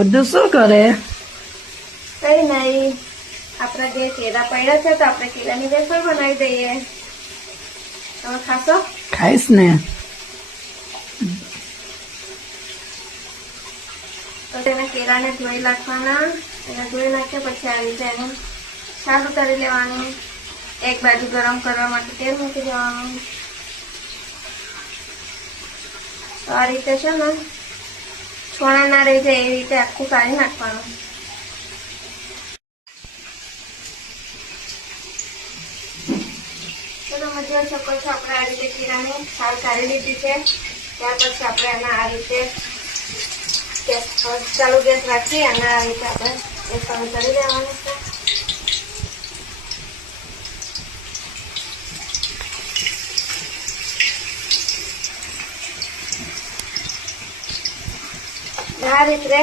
બધું શું કરે? કઈ નહીં, આપણા જે કેળા પડ્યા છે તો આપણે કેળાની વેફર બનાવી દઈએ. તમે ખાશો? ખાઈશ ને. તો તેના કેળાને ધોઈ નાખવાના. એને ધોઈ નાખ્યા પછી આ રીતે એને છાલ ઉતારી લેવાનું. એક બાજુ ગરમ કરવા માટે તેલ મૂકી દેવાનું. તો આ રીતે છે ને છોણા ના રહી જાય એ રીતે આખું કાઢી નાખવાનું. ચલો મજા શકો છો. આપણે આ રીતે કેળાની છાલ કાઢી લીધી છે. ત્યાર પછી આપણે એના આ રીતે ચાલુ ગેસ રાખી અને આ રીતે આપણે ગેસ ચાલુ કરી દેવાનું છે. આ રીતે